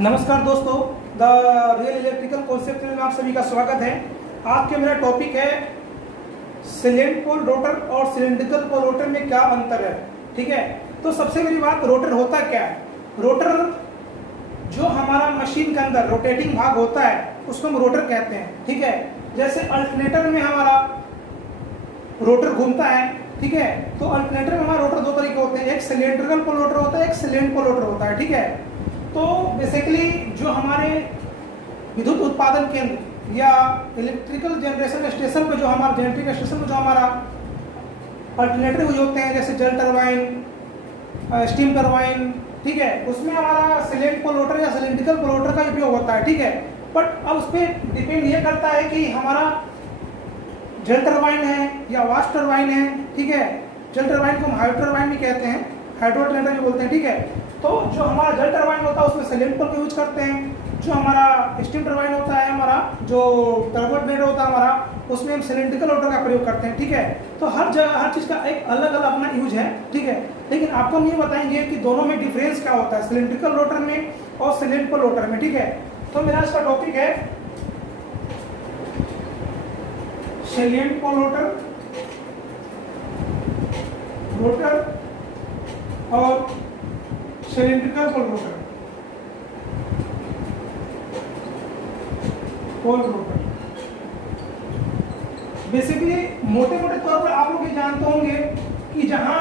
नमस्कार दोस्तों, the real electrical concept में आप सभी का स्वागत है। आज के मेरा टॉपिक है सिलेंट पोल रोटर और सिलेंड्रिकल पोल रोटर में क्या अंतर है। ठीक है, तो सबसे बड़ी बात, रोटर होता क्या है। रोटर जो हमारा मशीन के अंदर रोटेटिंग भाग होता है उसको हम रोटर कहते हैं। ठीक है, जैसे अल्टरनेटर में हमारा रोटर घूमता है। ठीक है, तो अल्टरनेटर में हमारा रोटर दो तरीके होते हैं, एक सिलेंड्रिकल पोल रोटर होता है, एक सिलेंट पोल रोटर होता है। ठीक है, तो बेसिकली जो हमारे विद्युत उत्पादन केंद्र या इलेक्ट्रिकल जनरेशन स्टेशन पे जो हमारा जनरेटिंग स्टेशन में जो हमारा अल्टरनेटर यूज होते हैं, जैसे जल टरबाइन, स्टीम टरबाइन, ठीक है, उसमें हमारा सिलेंट पोल रोटर या सिलेंड्रिकल पोल रोटर का उपयोग होता है। ठीक है, बट अब उस पर डिपेंड ये करता है कि हमारा जल टरबाइन है या वाष्प टरबाइन है। ठीक है, जल टरबाइन को हम हाइड्रो टरबाइन भी कहते हैं, हाइड्रो अल्टरनेटर भी बोलते हैं। ठीक है, तो जो हमारा जल टरबाइन होता है उसमें सिलेंट पोल का यूज करते हैं। जो हमारा स्टीम टरबाइन होता है, हमारा जो टर्बोजेनरेटर होता है हमारा, उसमें हम सिलेंड्रिकल रोटर का प्रयोग करते हैं। ठीक है, तो हर जगह हर चीज़ का एक अलग अलग अपना यूज है। ठीक है, लेकिन आपको हम ये बताएंगे कि दोनों में डिफरेंस क्या होता है, सिलेंड्रिकल रोटर में और सिलेंट पोल रोटर में। ठीक है, तो मेरा इसका टॉपिक है सिलेंट पोल रोटर और सिलेंड्रिकल पोल रोटर। बेसिकली मोटे मोटे तौर पर आप लोग ये जानते होंगे कि जहां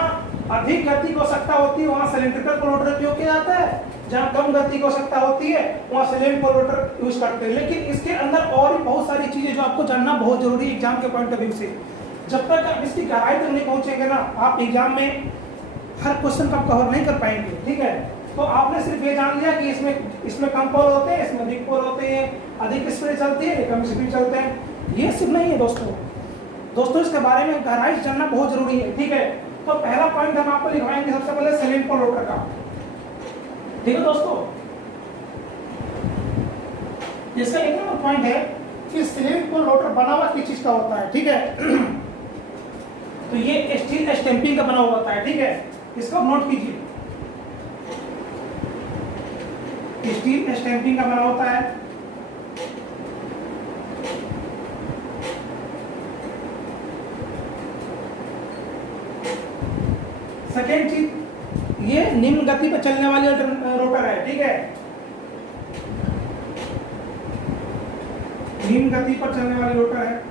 अधिक गति की आवश्यकता होती है वहां सिलेंड्रिकल पोल रोटर उपयोग किया जाता है, जहां कम गति की आवश्यकता होती है वहां सिलेंट पोल रोटर यूज करते हैं। लेकिन इसके अंदर और भी बहुत सारी चीजें जो आपको जानना बहुत जरूरी है एग्जाम के पॉइंट ऑफ व्यू से। जब तक आप इसकी गहराई तक नहीं पहुंचेंगे ना, आप एग्जाम में हर क्वेश्चन का कवर नहीं कर पाएंगे। ठीक है, तो आपने सिर्फ ये जान लिया कि इसमें कम पोल होते हैं, इसमें अधिक पोल होते हैं, अधिक स्पीड चलती है, कम स्पीड चलते हैं। ये सिर्फ नहीं है दोस्तों, इसके बारे में गहराई से जानना बहुत जरूरी है। ठीक है, तो पहला पॉइंट हम आपको लिखवाएंगे सबसे पहले सिलेंट पोल रोटर का। ठीक है दोस्तों, इसका एक नंबर पॉइंट है कि सिलेंट पोल रोटर बना हुआ किस चीज का होता है। ठीक है, तो ये स्टील स्टैंपिंग का बना हुआ होता है। ठीक है, इसको नोट कीजिए, स्टील स्टैंपिंग का बना होता है। सेकेंड चीज, ये निम्न गति पर चलने वाली रोटर है। ठीक है, निम्न गति पर चलने वाली रोटर है।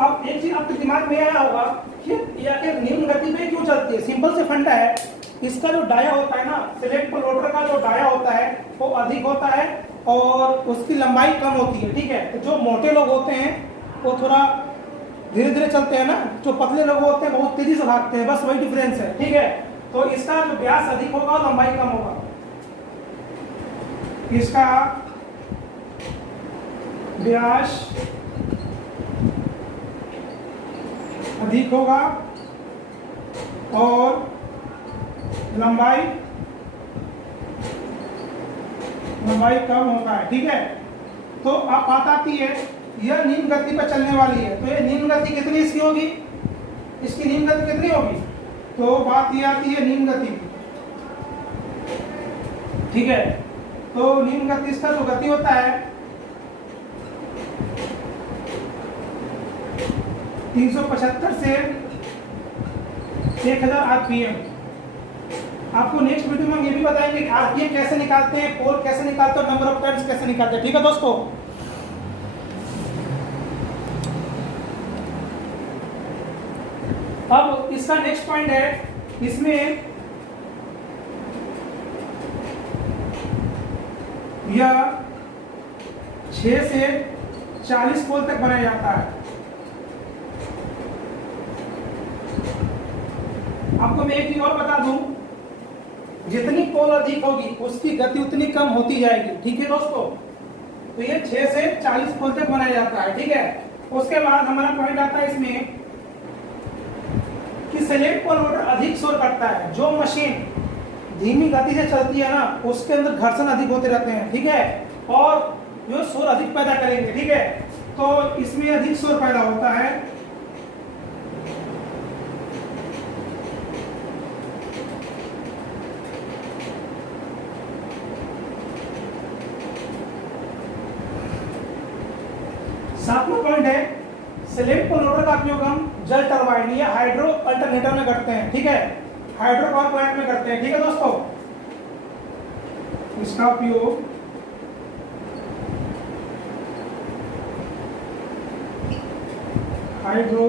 अब एक चीज आपके दिमाग में आया होगा कि ये निम्न गति पे क्यों चलती है। सिंपल से फंडा है, इसका जो डाया होता है ना, सिलेंट पोल रोटर का जो डाया होता है वो अधिक होता है और उसकी लंबाई कम होती है। ठीक है, तो जो मोटे लोग होते हैं वो थोड़ा धीरे धीरे चलते हैं ना, जो पतले लोग होते हैं बहुत तेजी से भागते हैं, बस वही डिफरेंस है। ठीक है, तो इसका जो व्यास अधिक होगा और लंबाई कम होगा। इसका व्यास अधिक होगा और लंबाई कम होता है। ठीक है, तो अब बात आती है यह निम्न गति पर चलने वाली है, तो ये निम्न गति कितनी इसकी होगी, इसकी निम्न गति कितनी होगी, तो बात ये आती है निम्न गति की। ठीक है, तो निम्न गति इसका जो गति होता है 375 से 1000 आरपीएम। आपको नेक्स्ट वीडियो में हम ये भी बताएंगे कि आरपीएम कैसे निकालते हैं, पोल कैसे निकालते हैं, नंबर ऑफ टर्न्स कैसे निकालते हैं। ठीक है दोस्तों, अब इसका नेक्स्ट पॉइंट है, इसमें यह 6 से 40 पोल तक बनाया जाता है। आपको मैं एक चीज और बता दूं, जितनी पोल अधिक होगी उसकी गति उतनी कम होती जाएगी। ठीक है दोस्तों, तो ये 6 से 40 पोल तक बनाया जाता है। ठीक है, उसके बाद हमारा पॉइंट आता है इसमें कि सिलेंट पोल रोटर अधिक शोर करता है। जो मशीन धीमी गति से चलती है ना, उसके अंदर घर्षण अधिक होते रहते हैं। ठीक है, और जो शोर अधिक पैदा करेंगे। ठीक है, तो इसमें अधिक शोर पैदा होता है सातवां पॉइंट है सिलेंट पोल रोटर का उपयोग हम जल टरबाइन या हाइड्रो अल्टरनेटर में करते हैं, ठीक है, हाइड्रो पावर प्लांट में करते हैं, ठीक है दोस्तों। इसका उपयोग हाइड्रो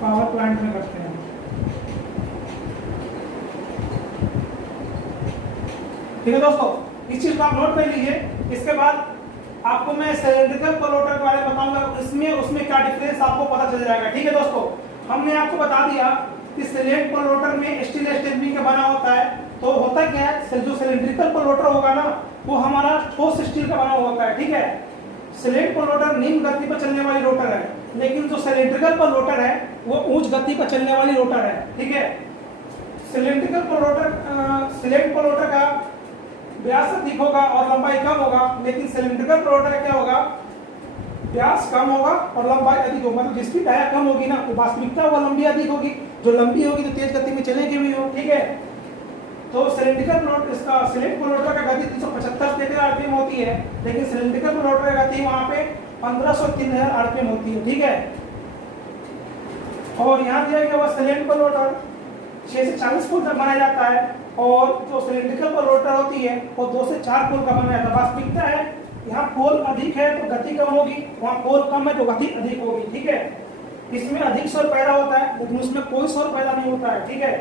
पावर प्लांट में करते हैं, ठीक है दोस्तों। इस चीज को आप नोट कर लीजिए। इसके बाद आपको मैं सिलेंड्रिकल पोल रोटर के बारे में बताऊंगा, इसमें उसमें क्या डिफरेंस आपको पता चल जाएगा, ठीक है दोस्तों। हमने आपको बता दिया कि सिलेंट पोल रोटर में स्टेनलेस स्टील का बना होता है। तो होता क्या है, जो सिलेंड्रिकल पोल रोटर होगा ना वो हमारा ठोस स्टील का बना होता है, ठीक है। सिलेंट पोल रोटर निम्न गति पर चलने वाली रोटर है, लेकिन जो सिलेंड्रिकल पोल रोटर है वो उच्च गति पर चलने वाली रोटर है, ठीक है। Cylindrical pole rotor salient pole rotor का व्यास अधिक होगा और लंबाई कम होगा, लेकिन सिलेंड्रिकल पोल रोटर क्या होगा, व्यास कम होगा और लंबाई अधिक होगा। मतलब जिसकी डाया कम होगी ना वो वास्तविकता वो लंबी अधिक होगी, जो लंबी होगी तो तेज गति में चलेगी भी हो, ठीक है। तो सिलेंड्रिकल पोल इसका सिलेंट पोल रोटर का गति 375 आरपीएम होती है, लेकिन सिलेंड्रिकल पोल रोटर का गति वहां पे 1503 आरपीएम होती है, ठीक है। और यहाँ दिया गया हुआ सिलेंट पोल रोटर 6 से 40 पोल तक बनाया जाता है, और जो सिलेंड्रिकल पोल रोटर होती है वो 2 से 4 पोल का बनाया जाता है। वास्तविकता है यहाँ पोल अधिक है तो गति कम होगी, वहाँ पोल कम है तो गति अधिक होगी, ठीक है। इसमें अधिक शोर पैदा होता है लेकिन उसमें कोई शोर पैदा नहीं होता है, ठीक है।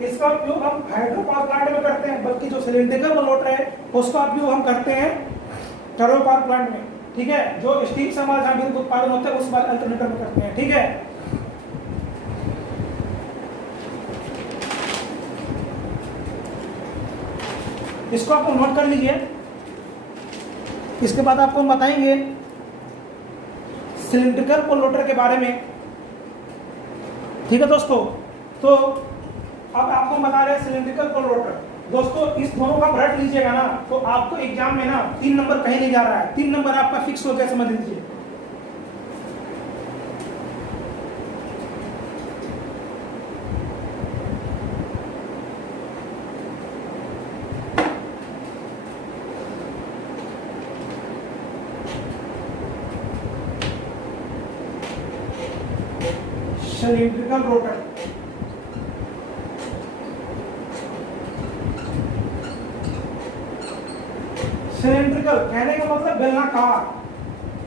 इसका उपयोग हम हाइड्रो पावर प्लांट में करते हैं, बल्कि जो सिलेंड्रिकल पोल रोटर है उसका उपयोग हम करते हैं टर्बो पावर प्लांट में, ठीक है। जो स्टीम से हमारा जहाँ विद्युत उत्पादन होता है उस वाले अल्टरनेटर में करते हैं, ठीक है। इसको आपको नोट कर लीजिए। इसके बाद आपको हम बताएंगे सिलेंड्रिकल पोल रोटर के बारे में, ठीक है दोस्तों। तो अब आपको बता रहे हैं सिलेंड्रिकल पोल रोटर। दोस्तों इस दोनों का रट लीजिएगा ना तो आपको एग्जाम में ना 3 नंबर कहीं नहीं जा रहा है, 3 नंबर आपका फिक्स हो गया, समझ लीजिए। सिलेंड्रिकल रोटर सिलेंड्रिकल कहने का मतलब बेलनाकार,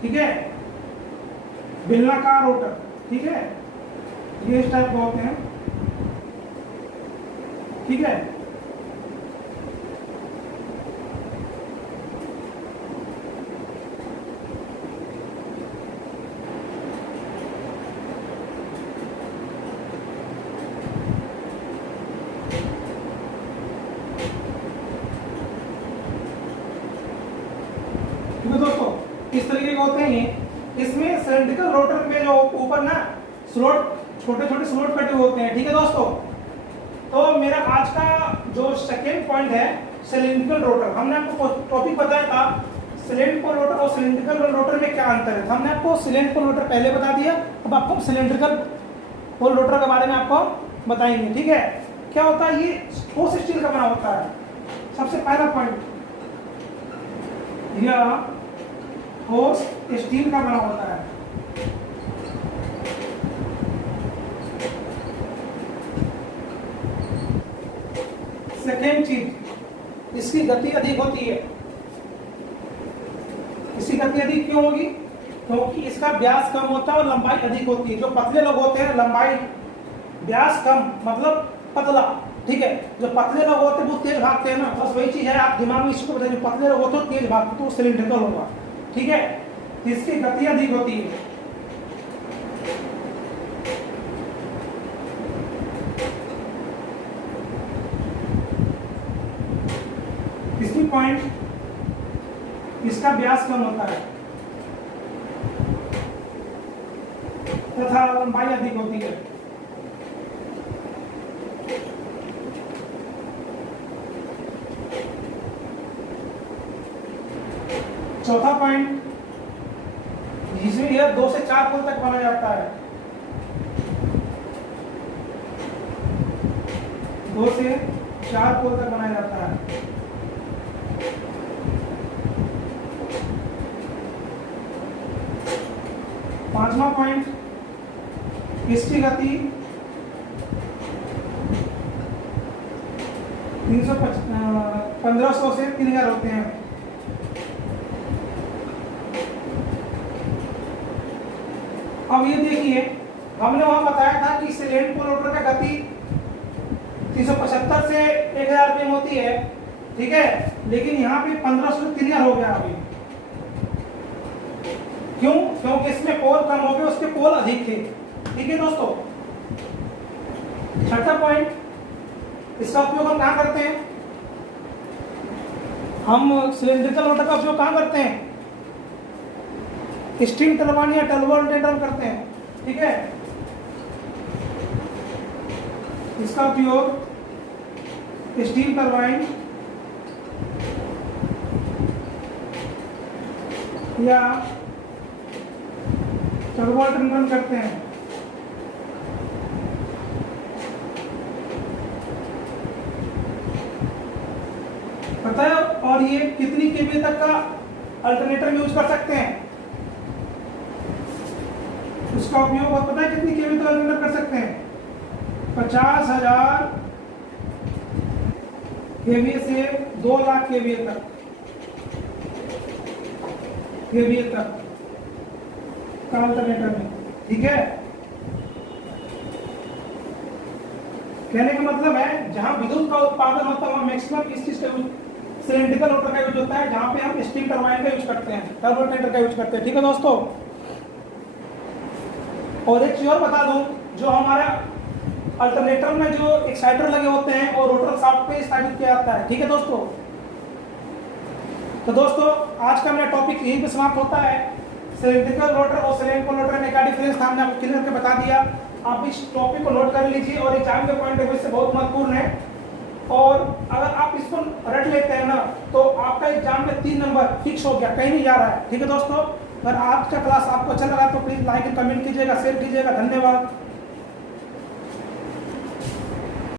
ठीक है, बेलनाकार रोटर, ठीक है, ये इस टाइप के होते हैं, ठीक है। दोस्तों इस तरीके के होते हैं। इसमें सिलेंड्रिकल रोटर में जो ऊपर ना स्लॉट छोटे छोटे स्लॉट कटे होते हैं, ठीक है दोस्तों। तो मेरा आज का जो सेकेंड पॉइंट है सिलेंड्रिकल रोटर, हमने आपको टॉपिक बताया था सिलेंट पोल रोटर और सिलेंड्रिकल रोटर में क्या अंतर है। हमने आपको सिलेंट पोल रोटर पहले बता दिया, अब आपको सिलेंड्रिकल पोल रोटर के बारे में आपको बताएंगे, ठीक है। क्या होता है, ये ठोस स्टील का बना होता है। सबसे पहला पॉइंट, यह ठोस स्टील का बना होता है। सेकेंड चीज, इसकी गति अधिक होती है। इसकी गति अधिक क्यों होगी? क्योंकि इसका व्यास कम होता है और लंबाई अधिक होती है। जो पतले लोग होते हैं लंबाई व्यास कम मतलब पतला, ठीक है। जो पतले लोग होते हैं वो तेज भागते हैं ना, बस वही चीज है, आप दिमाग में इसको बताइए। जो पतले लोग होते हैं तेज भागते तो सिलेंड्रिकल होगा, ठीक है। इसकी गति अधिक होती है। तीसरी पॉइंट, इसका व्यास कम होता है तथा लंबाई अधिक होती है। चौथा पॉइंट, जिसमें यह 2 से 4 पोल तक बना जाता है। 2 से 4 पोल तक बनाया जाता है। 5वां पॉइंट, इसकी गति 1500 से 3000 होते हैं। अब ये देखिए, हमने वहां बताया था कि सिलेंट पोल रोटर का गति 375 से 1000 rpm होती है, ठीक है, लेकिन यहाँ पे 1500 से 3000 हो गया अभी। क्यों? क्योंकि इसमें पोल कम हो गए, उसके पोल अधिक थे। ठीक है दोस्तों। छठा पॉइंट, इसका उपयोग हम कहाँ करते हैं? हम सिलेंड्रिकल रोटर का उपयोग कहाँ करते हैं? स्टीम टरबाइन या टर्बो अल्टरनेटर करते हैं, ठीक है। इसका उपयोग स्टीम टरबाइन या टर्बो अल्टरनेटर करते हैं। पता है? और ये कितनी केवीए तक का अल्टरनेटर यूज कर सकते हैं? इसका उपयोग और पता है कितनी केवीए तक अल्टरनेटर कर सकते हैं? 50,000 केवीए से 2 लाख केवीए तक, का अल्टरनेटर में, ठीक है। कहने का मतलब है जहां विद्युत का उत्पादन होता है वहां मैक्सिमम इस चीज का सिलेंड्रिकल रोटर का यूज होता है, जहां पे हम स्टीम टरबाइन का यूज करते हैं, टर्बो अल्टरनेटर का यूज करते हैं, ठीक है दोस्तों। और एक चीज और बता दूं, जो हमारा अल्टरनेटर में जो एक्साइटर लगे होते हैं और रोटर शाफ्ट पे स्थापित किया जाता है, ठीक है दोस्तों। तो दोस्तों आज का मेरा टॉपिक यहीं पे समाप्त होता है। सिलेंड्रिकल रोटर और सिलेंट पोल रोटर में क्या डिफरेंस था हमने आपको क्लियर करके बता दिया। आप इस टॉपिक को नोट कर लीजिए और एग्जाम के पॉइंट ऑफ व्यू से बहुत महत्वपूर्ण है। और अगर आप इसको रट लेते हैं ना तो आपका एग्जाम में 3 नंबर फिक्स हो गया, कहीं नहीं जा रहा है, ठीक है दोस्तों। अगर आज का क्लास आपको अच्छा लगा तो प्लीज लाइक एंड कमेंट कीजिएगा, शेयर कीजिएगा। धन्यवाद।